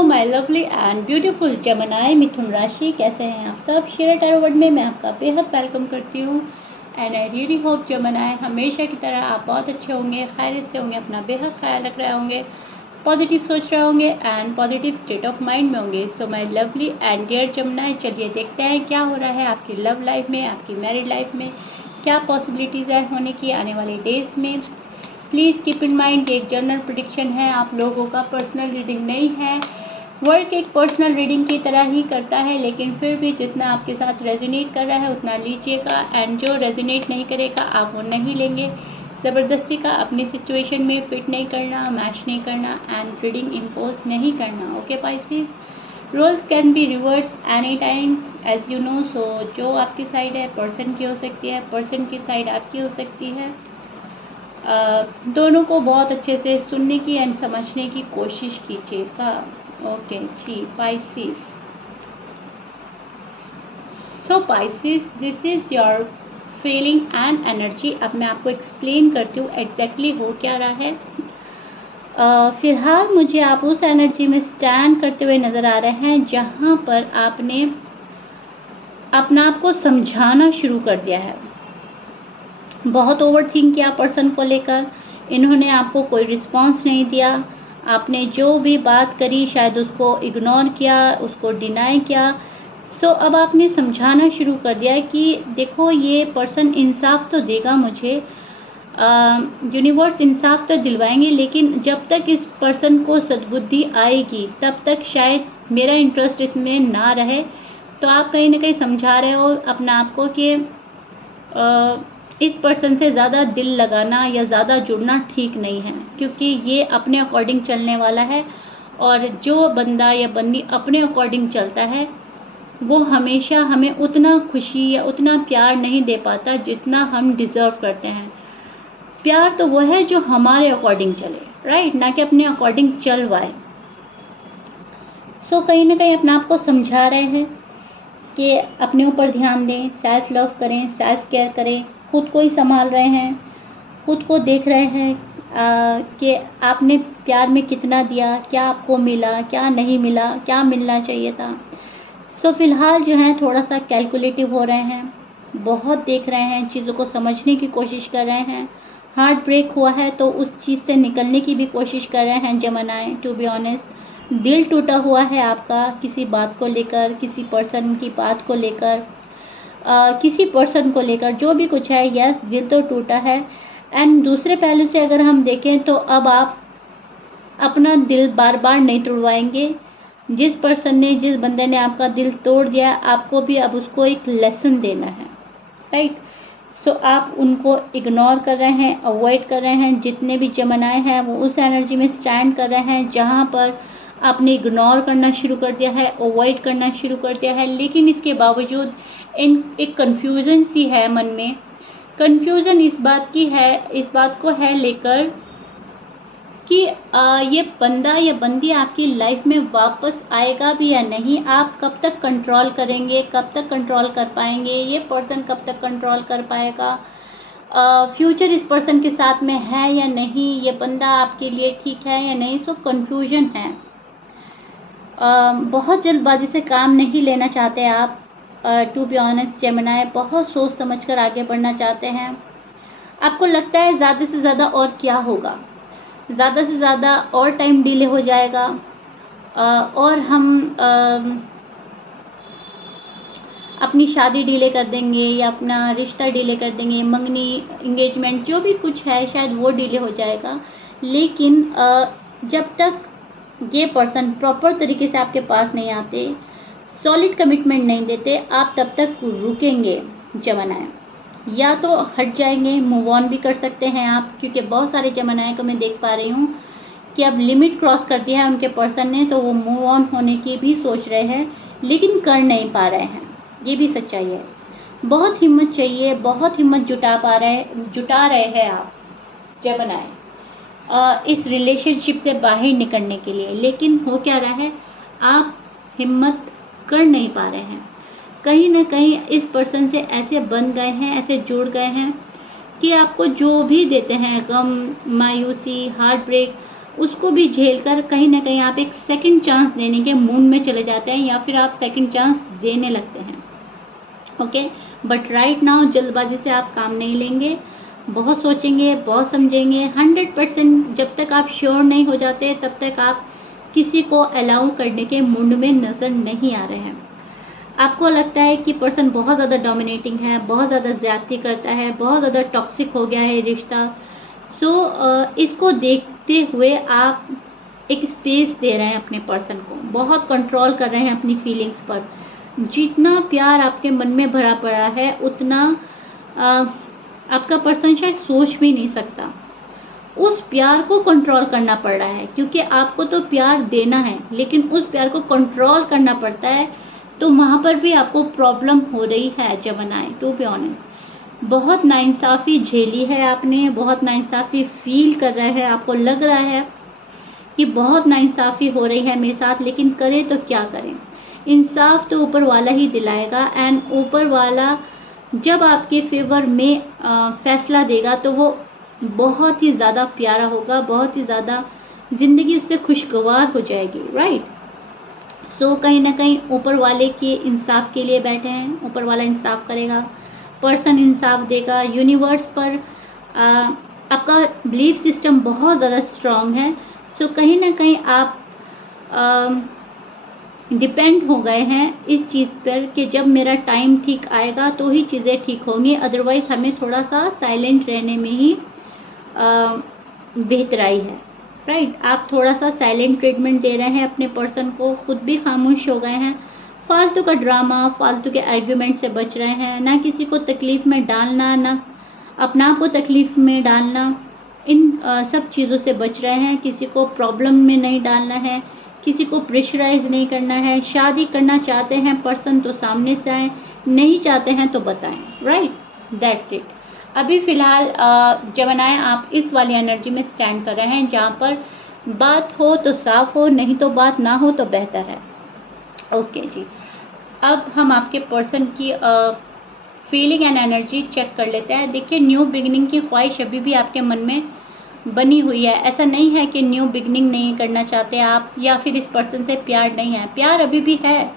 Hello my lovely and beautiful जमनाई मिथुन राशि, कैसे हैं आप सब। शेयर टैरो वर्ड में मैं आपका बेहद वेलकम करती हूँ एंड आई रियली होप जमनाई हमेशा की तरह आप बहुत अच्छे होंगे, खैरियत से होंगे, अपना बेहद ख्याल रख रहे होंगे, पॉजिटिव सोच रहे होंगे and positive state of mind में होंगे। So my lovely and dear जमनाई, चलिए देखते हैं क्या हो रहा है आपकी लव लाइफ में, आपकी मैरिड लाइफ में, क्या पॉसिबिलिटीज़ है होने की आने वाले डेज में। प्लीज़ कीप इन माइंड कि एक जनरल प्रेडिक्शन है, आप लोगों का पर्सनल रीडिंग नहीं है। वर्क एक पर्सनल रीडिंग की तरह ही करता है, लेकिन फिर भी जितना आपके साथ रेजोनेट कर रहा है उतना लीजिएगा एंड जो रेजोनेट नहीं करेगा आप वो नहीं लेंगे। ज़बरदस्ती का अपनी सिचुएशन में फिट नहीं करना, मैच नहीं करना एंड रीडिंग इम्पोज नहीं करना। Okay pieces, rolls can be reverse any time as you know. So जो आपकी साइड है पर्सन की हो सकती है, पर्सन की साइड आपकी हो सकती है। दोनों को बहुत अच्छे से सुनने की एंड समझने की कोशिश कीजिएगा। ओके जी Pisces. So Pisces, this is your feeling and energy. अब मैं आपको एक्सप्लेन करती हूँ एग्जैक्टली हो क्या रहा है। फिलहाल मुझे आप उस एनर्जी में स्टैंड करते हुए नज़र आ रहे हैं जहाँ पर आपने अपना आप को समझाना शुरू कर दिया है। बहुत ओवरथिंक किया पर्सन को लेकर, इन्होंने आपको कोई रिस्पांस नहीं दिया, आपने जो भी बात करी शायद उसको इग्नोर किया, उसको डिनाई किया। सो अब आपने समझाना शुरू कर दिया कि देखो ये पर्सन इंसाफ तो देगा मुझे, यूनिवर्स इंसाफ तो दिलवाएंगे, लेकिन जब तक इस पर्सन को सद्बुद्धि आएगी तब तक शायद मेरा इंटरेस्ट इसमें ना रहे। तो आप कहीं ना कहीं समझा रहे हो अपना आप को कि इस पर्सन से ज़्यादा दिल लगाना या ज़्यादा जुड़ना ठीक नहीं है, क्योंकि ये अपने अकॉर्डिंग चलने वाला है और जो बंदा या बंदी अपने अकॉर्डिंग चलता है वो हमेशा हमें उतना खुशी या उतना प्यार नहीं दे पाता जितना हम डिज़र्व करते हैं। प्यार तो वो है जो हमारे अकॉर्डिंग चले, राइट, ना कि अपने अकॉर्डिंग चलवाए। सो कहीं ना कहीं अपने आप को समझा रहे हैं कि अपने ऊपर ध्यान दें, सेल्फ लव करें, सेल्फ केयर करें, खुद को ही संभाल रहे हैं, खुद को देख रहे हैं कि आपने प्यार में कितना दिया, क्या आपको मिला, क्या नहीं मिला, क्या मिलना चाहिए था। सो फिलहाल जो है थोड़ा सा कैलकुलेटिव हो रहे हैं, बहुत देख रहे हैं, चीज़ों को समझने की कोशिश कर रहे हैं। हार्ट ब्रेक हुआ है तो उस चीज़ से निकलने की भी कोशिश कर रहे हैं जमनाई। टू बी ऑनेस्ट, दिल टूटा हुआ है आपका किसी बात को लेकर, किसी पर्सन की बात को लेकर, किसी पर्सन को लेकर, जो भी कुछ है, यस दिल तो टूटा है। एंड दूसरे पहलू से अगर हम देखें तो अब आप अपना दिल बार बार नहीं तोड़वाएंगे। जिस पर्सन ने, जिस बंदे ने आपका दिल तोड़ दिया, आपको भी अब उसको एक लेसन देना है, राइट। सो आप उनको इग्नोर कर रहे हैं, अवॉइड कर रहे हैं। जितने भी जमनाए हैं वो उस एनर्जी में स्टैंड कर रहे हैं जहाँ पर आपने इग्नोर करना शुरू कर दिया है, अवॉइड करना शुरू कर दिया है। लेकिन इसके बावजूद एक कन्फ्यूज़न सी है मन में। कन्फ्यूज़न इस बात की है, इस बात को है लेकर कि ये बंदा या बंदी आपकी लाइफ में वापस आएगा भी या नहीं। आप कब तक कंट्रोल करेंगे, कब तक कंट्रोल कर पाएंगे, ये पर्सन कब तक कंट्रोल कर पाएगा, फ्यूचर इस पर्सन के साथ में है या नहीं, ये बंदा आपके लिए ठीक है या नहीं। सो कन्फ्यूजन है। बहुत जल्दबाजी से काम नहीं लेना चाहते आप। टू बी ऑनेस्ट जेमिनी, बहुत सोच समझ कर आगे बढ़ना चाहते हैं। आपको लगता है ज़्यादा से ज़्यादा और क्या होगा, ज़्यादा से ज़्यादा और टाइम डिले हो जाएगा और हम अपनी शादी डिले कर देंगे या अपना रिश्ता डिले कर देंगे, मंगनी, इंगेजमेंट, जो भी कुछ है शायद वो डिले हो जाएगा। लेकिन जब तक ये पर्सन प्रॉपर तरीके से आपके पास नहीं आते, सॉलिड कमिटमेंट नहीं देते, आप तब तक रुकेंगे जमनाए। या तो हट जाएंगे, मूव ऑन भी कर सकते हैं आप, क्योंकि बहुत सारे जमनाए को मैं देख पा रही हूँ कि अब लिमिट क्रॉस कर दिया है उनके पर्सन ने, तो वो मूव ऑन होने की भी सोच रहे हैं लेकिन कर नहीं पा रहे हैं। ये भी सच्चाई है। बहुत हिम्मत चाहिए, बहुत हिम्मत जुटा रहे हैं आप जमनाए इस रिलेशनशिप से बाहर निकलने के लिए। लेकिन हो क्या रहा है, आप हिम्मत कर नहीं पा रहे हैं। कहीं ना कहीं इस पर्सन से ऐसे बंध गए हैं, ऐसे जुड़ गए हैं कि आपको जो भी देते हैं, गम, मायूसी, हार्ट ब्रेक, उसको भी झेल कर कहीं ना कहीं आप एक सेकंड चांस देने के मूड में चले जाते हैं, या फिर आप सेकंड चांस देने लगते हैं। ओके, बट राइट नाउ जल्दबाजी से आप काम नहीं लेंगे, बहुत सोचेंगे, बहुत समझेंगे। 100% जब तक आप श्योर नहीं हो जाते तब तक आप किसी को अलाउ करने के मूड में नज़र नहीं आ रहे हैं। आपको लगता है कि पर्सन बहुत ज़्यादा डोमिनेटिंग है, बहुत ज़्यादा ज़्यादती करता है, बहुत ज़्यादा टॉक्सिक हो गया है रिश्ता। सो इसको देखते हुए आप एक स्पेस दे रहे हैं अपने पर्सन को, बहुत कंट्रोल कर रहे हैं अपनी फीलिंग्स पर। जितना प्यार आपके मन में भरा पड़ा है उतना आपका पर्सन शायद सोच भी नहीं सकता। उस प्यार को कंट्रोल करना पड़ रहा है, क्योंकि आपको तो प्यार देना है लेकिन उस प्यार को कंट्रोल करना पड़ता है। तो वहाँ पर भी आपको प्रॉब्लम हो रही है जमनाई, टू बी ऑनेस्ट। बहुत नाइंसाफ़ी झेली है आपने, बहुत नाइंसाफ़ी फील कर रहे हैं, आपको लग रहा है कि बहुत नाइंसाफ़ी हो रही है मेरे साथ, लेकिन करें तो क्या करें। इंसाफ तो ऊपर वाला ही दिलाएगा, एंड ऊपर वाला जब आपके फेवर में फैसला देगा तो वो बहुत ही ज़्यादा प्यारा होगा, बहुत ही ज़्यादा ज़िंदगी उससे खुशगवार हो जाएगी, राइट। सो कहीं ना कहीं ऊपर वाले के इंसाफ के लिए बैठे हैं, ऊपर वाला इंसाफ करेगा, पर्सन इंसाफ देगा। यूनिवर्स पर आपका बिलीफ सिस्टम बहुत ज़्यादा स्ट्रांग है। सो कहीं ना कहीं आप डिपेंड हो गए हैं इस चीज़ पर कि जब मेरा टाइम ठीक आएगा तो ही चीज़ें ठीक होंगी, अदरवाइज़ हमें थोड़ा सा साइलेंट रहने में ही बेहतराई है, राइट। आप थोड़ा सा साइलेंट ट्रीटमेंट दे रहे हैं अपने पर्सन को, खुद भी खामोश हो गए हैं, फालतू का ड्रामा, फालतू के आर्ग्यूमेंट से बच रहे हैं, ना किसी को तकलीफ़ में डालना, ना अपना आप को तकलीफ़ में डालना, इन सब चीज़ों से बच रहे हैं। किसी को प्रॉब्लम में नहीं डालना है, किसी को प्रेशराइज नहीं करना है। शादी करना चाहते हैं पर्सन तो सामने से आए, नहीं चाहते हैं तो बताएं, राइट, दैट्स इट। अभी फ़िलहाल जमनाएं आप इस वाली एनर्जी में स्टैंड कर रहे हैं जहाँ पर बात हो तो साफ हो, नहीं तो बात ना हो तो बेहतर है। ओके जी, अब हम आपके पर्सन की फीलिंग एंड एनर्जी चेक कर लेते हैं। देखिए, न्यू बिगिनिंग की ख्वाहिश अभी भी आपके मन में बनी हुई है। ऐसा नहीं है कि न्यू बिगिनिंग नहीं करना चाहते आप, या फिर इस पर्सन से प्यार नहीं है, प्यार अभी भी है,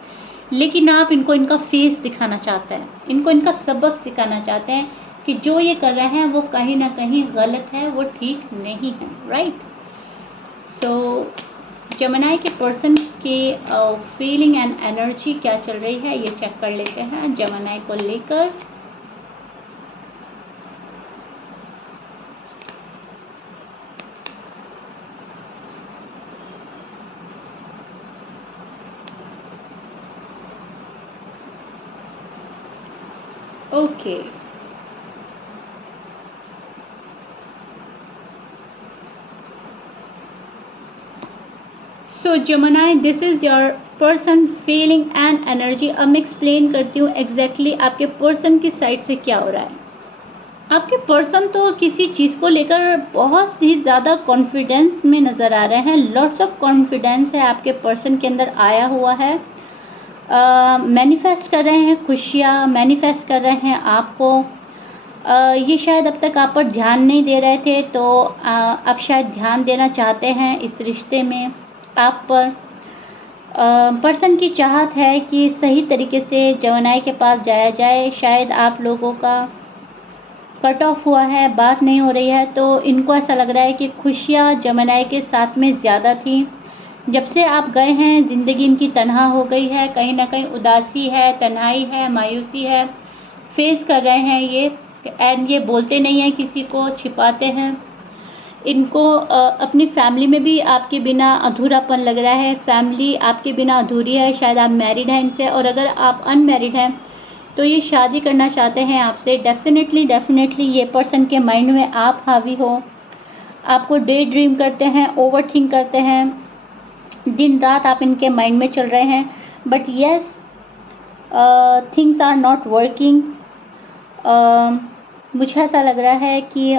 लेकिन आप इनको इनका फेस दिखाना चाहते हैं, इनको इनका सबक सिखाना चाहते हैं कि जो ये कर रहे हैं वो कहीं ना कहीं गलत है, वो ठीक नहीं है, राइट। सो जमनाई के पर्सन के फीलिंग एंड एनर्जी क्या चल रही है ये चेक कर लेते हैं जमनाई को लेकर। Okay, so जमनाई, this is your person feeling and energy. अब मैं एक्सप्लेन करती हूँ एग्जैक्टली आपके पर्सन की साइड से क्या हो रहा है। आपके पर्सन तो किसी चीज़ को लेकर बहुत ही ज़्यादा कॉन्फिडेंस में नज़र आ रहे हैं, लॉट्स ऑफ कॉन्फिडेंस है आपके पर्सन के अंदर आया हुआ है। मैनिफेस्ट कर रहे हैं खुशियाँ, मैनिफेस्ट कर रहे हैं आपको। ये शायद अब तक आप पर ध्यान नहीं दे रहे थे, तो अब शायद ध्यान देना चाहते हैं इस रिश्ते में आप पर। पर्सन की चाहत है कि सही तरीके से जमनाई के पास जाया जाए। शायद आप लोगों का कट ऑफ हुआ है, बात नहीं हो रही है, तो इनको ऐसा लग रहा है कि खुशियाँ जमनाई के साथ में ज़्यादा थी। जब से आप गए हैं ज़िंदगी इनकी तन्हा हो गई है, कहीं ना कहीं उदासी है, तन्हाई है, मायूसी है, फेस कर रहे हैं ये। एंड ये बोलते नहीं हैं, किसी को छिपाते हैं। इनको अपनी फैमिली में भी आपके बिना अधूरापन लग रहा है, फैमिली आपके बिना अधूरी है। शायद आप मैरिड हैं इनसे, और अगर आप अनमैरिड हैं तो ये शादी करना चाहते हैं आपसे। डेफिनेटली ये पर्सन के माइंड में आप हावी हो, आपको डे ड्रीम करते हैं, ओवर थिंक करते हैं, दिन रात आप इनके माइंड में चल रहे हैं। But yes, things are not working. मुझे ऐसा लग रहा है कि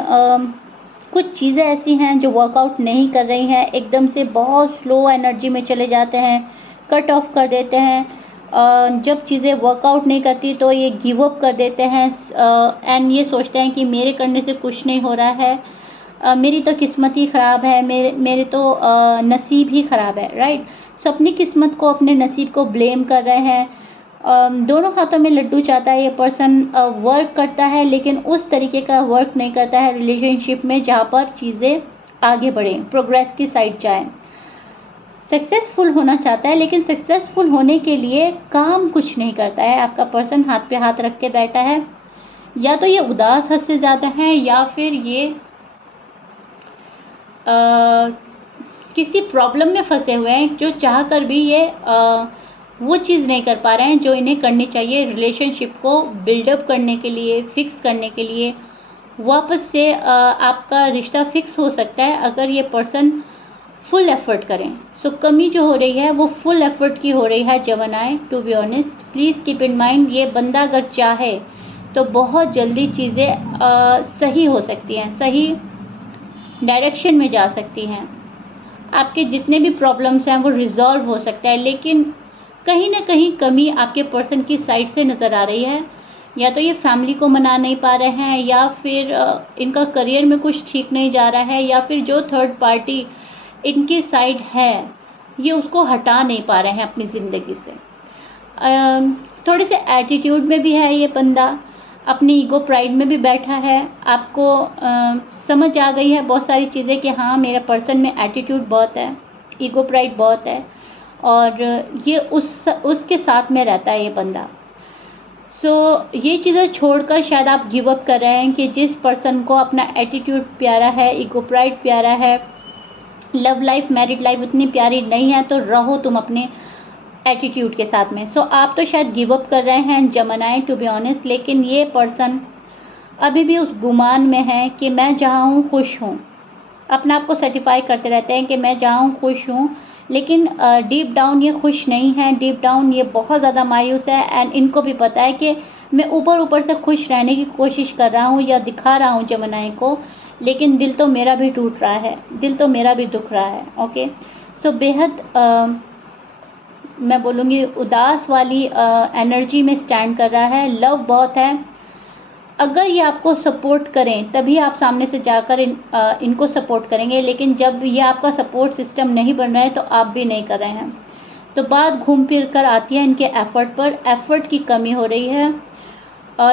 कुछ चीज़ें ऐसी हैं जो वर्कआउट नहीं कर रही हैं, एकदम से बहुत स्लो एनर्जी में चले जाते हैं, कट ऑफ कर देते हैं। जब चीज़ें वर्कआउट नहीं करती तो ये गिव अप कर देते हैं, एंड ये सोचते हैं कि मेरे करने से कुछ नहीं हो रहा है। मेरी तो किस्मत ही ख़राब है, मेरे तो नसीब ही ख़राब है, राइट। सो अपनी किस्मत को, अपने नसीब को ब्लेम कर रहे हैं। दोनों हाथों में लड्डू चाहता है ये पर्सन। वर्क करता है लेकिन उस तरीके का वर्क नहीं करता है रिलेशनशिप में जहाँ पर चीज़ें आगे बढ़ें, प्रोग्रेस की साइड जाएं। सक्सेसफुल होना चाहता है लेकिन सक्सेसफुल होने के लिए काम कुछ नहीं करता है। आपका पर्सन हाथ पे हाथ रख के बैठा है, या तो ये उदास हद से ज़्यादा है, या फिर ये किसी प्रॉब्लम में फंसे हुए हैं जो चाह कर भी ये वो चीज़ नहीं कर पा रहे हैं जो इन्हें करनी चाहिए रिलेशनशिप को बिल्डअप करने के लिए, फिक्स करने के लिए। वापस से आपका रिश्ता फिक्स हो सकता है अगर ये पर्सन फुल एफर्ट करें। सो कमी जो हो रही है वो फुल एफर्ट की हो रही है जमनाई, to be honest. Please keep in mind, ये बंदा अगर चाहे तो बहुत जल्दी चीज़ें सही हो सकती हैं, सही डायरेक्शन में जा सकती हैं। आपके जितने भी प्रॉब्लम्स हैं वो रिजॉल्व हो सकता है, लेकिन कहीं ना कहीं कमी आपके पर्सन की साइड से नज़र आ रही है। या तो ये फैमिली को मना नहीं पा रहे हैं, या फिर इनका करियर में कुछ ठीक नहीं जा रहा है, या फिर जो थर्ड पार्टी इनकी साइड है ये उसको हटा नहीं पा रहे हैं अपनी ज़िंदगी से। थोड़े से एटीट्यूड में भी है ये बंदा, अपनी ईगो प्राइड में भी बैठा है। आपको समझ आ गई है बहुत सारी चीज़ें कि हाँ मेरा पर्सन में एटीट्यूड बहुत है, ईगो प्राइड बहुत है, और ये उसके साथ में रहता है ये बंदा। सो ये चीज़ें छोड़कर शायद आप गिव अप कर रहे हैं कि जिस पर्सन को अपना एटीट्यूड प्यारा है, ईगो प्राइड प्यारा है, लव लाइफ, मैरिड लाइफ उतनी प्यारी नहीं है, तो रहो तुम अपने एटीट्यूड के साथ में। सो आप तो शायद गिव अप कर रहे हैं जमनाई, टू बी ऑनेस्ट, लेकिन ये पर्सन अभी भी उस गुमान में है कि मैं जहाँ हूँ खुश हूँ। अपने आप को सर्टिफाई करते रहते हैं कि मैं जहाँ हूँ खुश हूँ, लेकिन डीप डाउन ये खुश नहीं है। डीप डाउन ये बहुत ज़्यादा मायूस है, एंड इनको भी पता है कि मैं ऊपर ऊपर से खुश रहने की कोशिश कर रहा हूँ या दिखा रहा हूँ जमनाई को, लेकिन दिल तो मेरा भी टूट रहा है, दिल तो मेरा भी दुख रहा है। ओके, सो बेहद मैं बोलूँगी उदास वाली एनर्जी में स्टैंड कर रहा है। लव बहुत है, अगर ये आपको सपोर्ट करें तभी आप सामने से जाकर इनको सपोर्ट करेंगे, लेकिन जब ये आपका सपोर्ट सिस्टम नहीं बन रहा है तो आप भी नहीं कर रहे हैं, तो बात घूम फिर कर आती है इनके एफ़र्ट पर। एफ़र्ट की कमी हो रही है,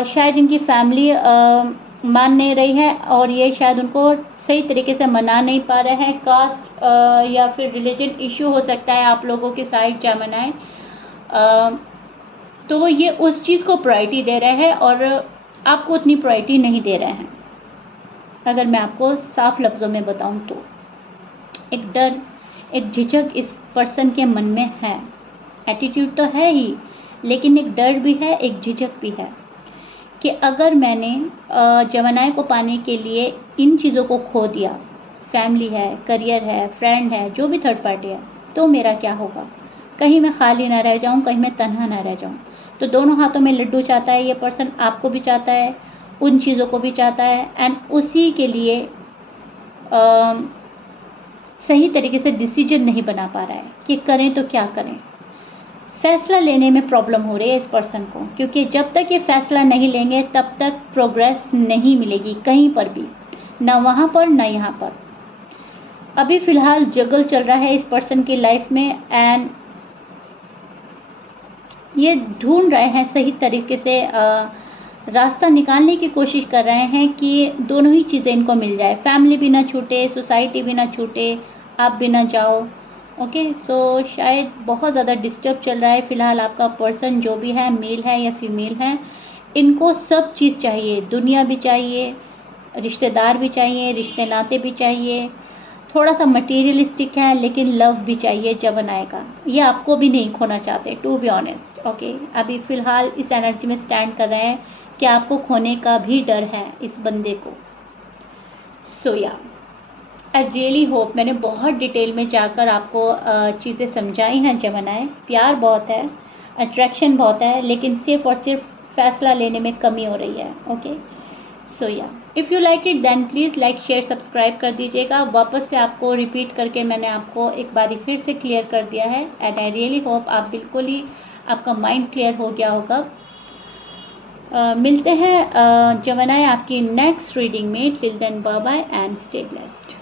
शायद इनकी फैमिली मान नहीं रही है, और ये शायद उनको सही तरीके से मना नहीं पा रहे हैं। कास्ट या फिर रिलीजन इशू हो सकता है आप लोगों की साइड जमनाई, तो ये उस चीज़ को प्रायोरिटी दे रहे हैं और आपको उतनी प्रायोरिटी नहीं दे रहे हैं। अगर मैं आपको साफ लफ्ज़ों में बताऊं तो एक डर, एक झिझक इस पर्सन के मन में है। एटीट्यूड तो है ही, लेकिन एक डर भी है, एक झिझक भी है कि अगर मैंने जमनाई को पाने के लिए इन चीज़ों को खो दिया, फैमिली है, करियर है, फ्रेंड है, जो भी थर्ड पार्टी है, तो मेरा क्या होगा? कहीं मैं खाली ना रह जाऊं, कहीं मैं तन्हा ना रह जाऊं। तो दोनों हाथों में लड्डू चाहता है ये पर्सन, आपको भी चाहता है, उन चीज़ों को भी चाहता है, एंड उसी के लिए सही तरीके से डिसीजन नहीं बना पा रहा है कि करें तो क्या करें। फैसला लेने में प्रॉब्लम हो रही है इस पर्सन को, क्योंकि जब तक ये फैसला नहीं लेंगे तब तक प्रोग्रेस नहीं मिलेगी कहीं पर भी, ना वहाँ पर ना यहाँ पर। अभी फ़िलहाल जगल चल रहा है इस पर्सन की लाइफ में, एंड ये ढूंढ रहे हैं सही तरीके से रास्ता निकालने की कोशिश कर रहे हैं कि दोनों ही चीज़ें इनको मिल जाए, फैमिली भी ना छूटे, सोसाइटी भी ना छूटे, आप भी ना जाओ। ओके, सो शायद बहुत ज़्यादा डिस्टर्ब चल रहा है फ़िलहाल आपका पर्सन, जो भी है, मेल है या फीमेल है। इनको सब चीज़ चाहिए, दुनिया भी चाहिए, रिश्तेदार भी चाहिए, रिश्ते नाते भी चाहिए, थोड़ा सा मटीरियलिस्टिक है, लेकिन लव भी चाहिए जमनाई का। ये आपको भी नहीं खोना चाहते, टू बी ऑनेस्ट। ओके, अभी फ़िलहाल इस एनर्जी में स्टैंड कर रहे हैं कि आपको खोने का भी डर है इस बंदे को। सो या आई रियली होप मैंने बहुत डिटेल में जाकर आपको चीज़ें समझाई हैं जमनाई। प्यार बहुत है, अट्रैक्शन बहुत है, लेकिन सिर्फ और सिर्फ फैसला लेने में कमी हो रही है। ओके, सो या if you like it then please like, share, subscribe कर दीजिएगा। वापस से आपको रिपीट करके मैंने आपको एक बारी फिर से क्लियर कर दिया है, एंड आई रियली होप आप बिल्कुल ही आपका माइंड क्लियर हो गया होगा। मिलते हैं जवानाएं आपकी नेक्स्ट रीडिंग में। Till then bye bye and stay blessed.